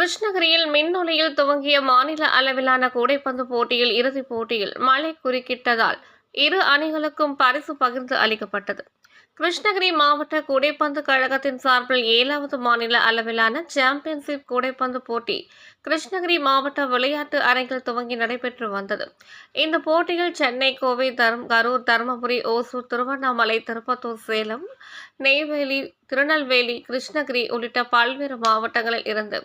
கிருஷ்ணகிரியில் மின்னொலியில் துவங்கிய மாநில அளவிலான கூடைப்பந்து போட்டியில் இறுதிப் போட்டியில் மழை குறுக்கிட்டதால் இரு அணிகளுக்கும் பரிசு பகிர்ந்து அளிக்கப்பட்டது. கிருஷ்ணகிரி மாவட்ட கூடைப்பந்து கழகத்தின் சார்பில் 7வது மாநில அளவிலான சாம்பியன்ஷிப் கூடைப்பந்து போட்டி கிருஷ்ணகிரி மாவட்ட விளையாட்டு அரங்கில் துவங்கி நடைபெற்று வந்தது. இந்த போட்டியில் சென்னை, கோவை, கரூர், தருமபுரி, ஓசூர், திருவண்ணாமலை, திருப்பத்தூர், சேலம், நெய்வேலி, திருநெல்வேலி, கிருஷ்ணகிரி உள்ளிட்ட பல்வேறு மாவட்டங்களில் இருந்து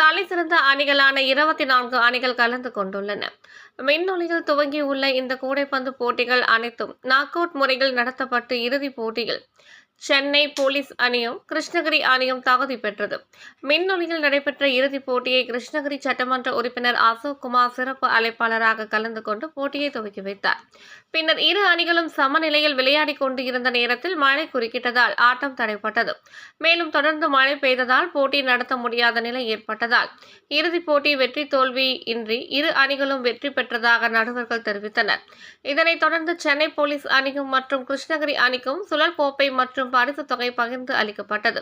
தலைசிறந்த அணிகளான 24 அணிகள் கலந்து கொண்டுள்ளன. மின்னொலியில் துவங்கியுள்ள இந்த கூடைப்பந்து போட்டிகள் அனைத்தும் நாக் அவுட் முறையில் நடத்தப்பட்டு இறுதிப் போட்டியில் சென்னை போலீஸ் அணியும் கிருஷ்ணகிரி அணியும் தகுதி பெற்றது. மின்னொலியில் நடைபெற்ற இறுதிப் போட்டியை கிருஷ்ணகிரி சட்டமன்ற உறுப்பினர் அசோக் குமார் சிறப்பு அழைப்பாளராக கலந்து கொண்டு போட்டியை துவக்கி வைத்தார். பின்னர் இரு அணிகளும் சமநிலையில் விளையாடி கொண்டு இருந்த நேரத்தில் மழை குறுக்கிட்டதால் ஆட்டம் தடைப்பட்டது. மேலும் தொடர்ந்து மழை பெய்ததால் போட்டி நடத்த முடியாத நிலை ஏற்பட்டதால் இறுதிப் போட்டி வெற்றி தோல்வி இன்றி இரு அணிகளும் வெற்றி பெற்றதாக நடுவர்கள் தெரிவித்தனர். இதனைத் தொடர்ந்து சென்னை போலீஸ் அணிக்கும் மற்றும் கிருஷ்ணகிரி அணிக்கும் சுழல் கோப்பை மற்றும் பரிசு தொகை பகிர்ந்து அளிக்கப்பட்டது.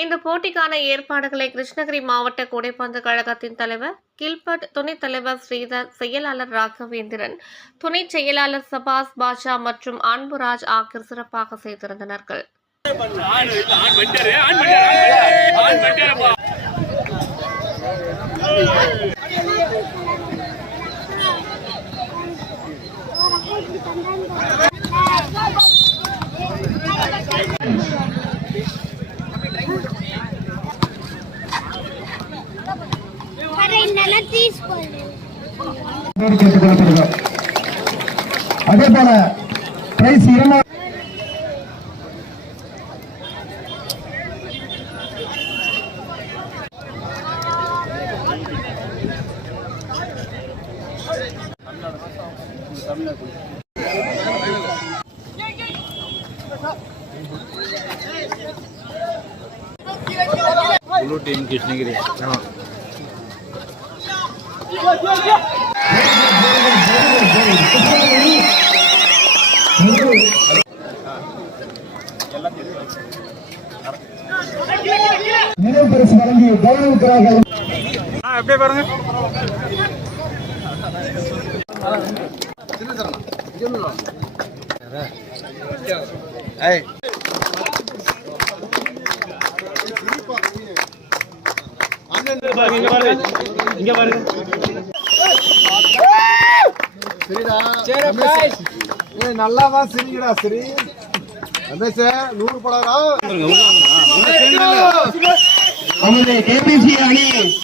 இந்த போட்டிக்கான ஏற்பாடுகளை கிருஷ்ணகிரி மாவட்ட கூடைப்பந்து கழகத்தின் தலைவர் கில்பர்ட், துணைத் தலைவர் ஸ்ரீதர், செயலாளர் ராகவேந்திரன், துணை செயலாளர் சபாஸ் பாஷா மற்றும் அன்புராஜ் ஆகியோர் சிறப்பாக செய்திருந்தனர். அதே போல பிரைஸ் ब्लू टीम कृष्णगिरी நினைவு பரிசு வழங்கி கௌரவிக்கிறார்கள். அப்படியே பாருங்க. இங்க பாருங்க. நல்லாவா சிரிங்கடா சரி ரமேஷ் 100 படாதா.